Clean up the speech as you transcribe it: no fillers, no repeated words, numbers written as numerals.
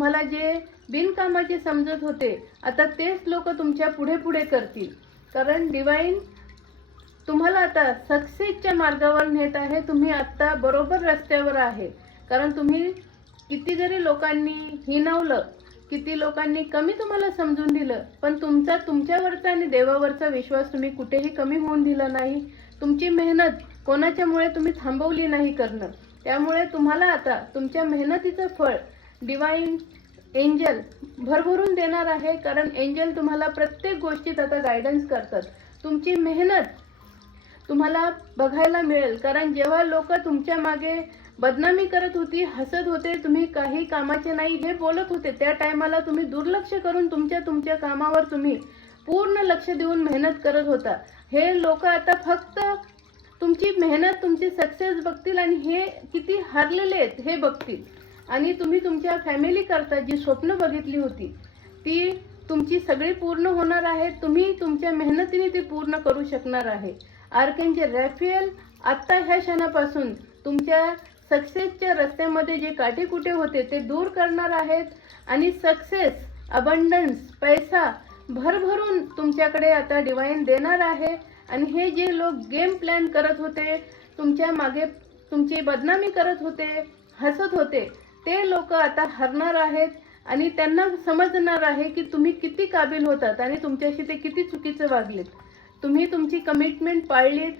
तुम्हाला जे बिनकामाचे समजत होते आता तेच लोक तुमच्या पुढे पुढे करतील, कारण डिवाइन तुम्हाला आता सक्सेसच्या मार्गावर नेत आहे। तुम्ही आता बरोबर रस्त्यावर आहे, कारण तुम्ही किती जरी लोकांनी हिणवलं, किती लोकांनी कमी तुम्हाला समजून दिलं, पण तुमच्यावरचा आणि देवावरचा विश्वास तुम्ही कुठेही कमी होऊन दिला नाही। तुमची मेहनत कोणाच्यामुळे तुम्ही थांबवली नाही करणं, त्यामुळे तुम्हाला आता तुमच्या मेहनतीचं फळ डिवाइन एंजल भरभरून देणार आहे, कारण एंजल तुम्हाला प्रत्येक गोष्टीत आता गायडन्स करतात। तुमची मेहनत तुम्हाला बघायला मिळेल, कारण जेव्हा लोक तुमच्या मागे बदनामी करत होती, हसत होते, तुम्ही काही कामाचे नाही हे बोलत होते, त्या टायमाला तुम्ही दुर्लक्ष करून तुमच्या कामावर तुम्ही पूर्ण लक्ष देऊन मेहनत करत होता। हे लोक आता फक्त तुमची मेहनत, तुमची सक्सेस बघतील आणि हे किती हारलेले आहेत हे बघतील, आणि तुम्ही तुमच्या फॅमिली करता जी स्वप्न बघितली होती ती तुमची सगळी पूर्ण होणार आहेत। तुम्ही तुमच्या मेहनतीने ती पूर्ण करू शकणार आहे। आर्कएंजल रॅफेल आता ह्या क्षणापासून तुमच्या सक्सेसच्या रस्त्यामध्ये जे काटेकुटे होते ते दूर करणार आहेत, आणि सक्सेस, अबंडन्स, पैसा भरभरून तुमच्याकडे आता डिवाइन देणार आहे। आणि हे जे लोक गेम प्लॅन करत होते, तुमच्या मागे तुमची बदनामी करत होते, हसत होते, ते लोक आता हरणार आहेत, आणि त्यांना समजणार आहे की तुम्ही किती काबिल होतात आणि तुमच्याशी ते किती चुकीचं वागलेत। तुम्ही तुमची कमिटमेंट पाळलीत,